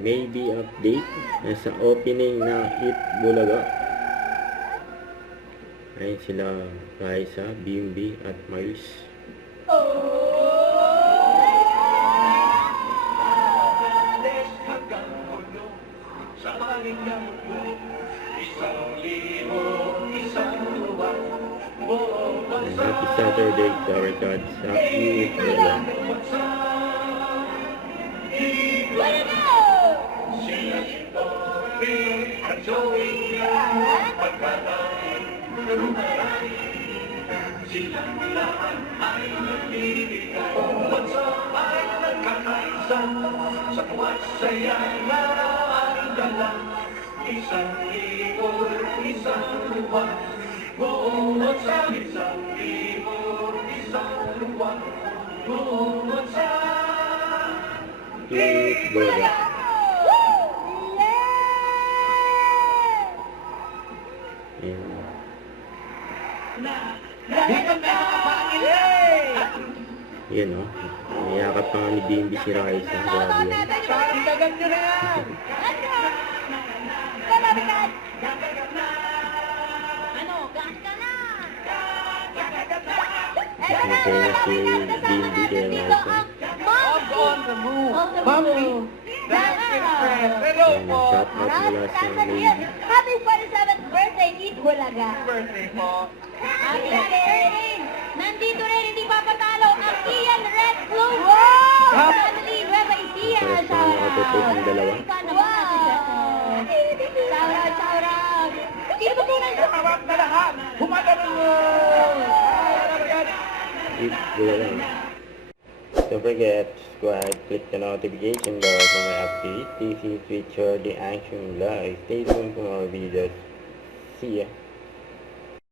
maybe update sa opening ng Eat Bulaga. Ayun sila Raisa, Bimbi at Miles. Happy Saturday to our God sa Eat Bulaga. Silang lahat ay nagbibigay, bansa ay nagkakaisa, sa tuwa't saya na ang dala. Isang libor, isang luwa, buong bansa. Isang libor, isang luwa, buong bansa. Eat Bulaga. Yan o. Niyakap pa nga ni Bimbi si Raisa. Grabe yan. Itagat nyo na yan! Masaya na si Bimbi kay Raisa. On the move! Mami! That's your friend! Hello po! Shout out mula sa lady. Happy 47th birthday, Eat Bulaga! Birthday po! Happy birthday! Nandito rin, hindi papatalo, ang Ian Red Blue World! Family, Nueva Ecija! First na nakatutok ang dalawa. Wow! Shout out, shout out! Sino ba tunay sa Hawak na lahat! Humadalo! Eat Bulaga. Don't forget to subscribe, click the notification bell for my updates. This is Richard the Action Live. Stay tuned for more videos. See ya.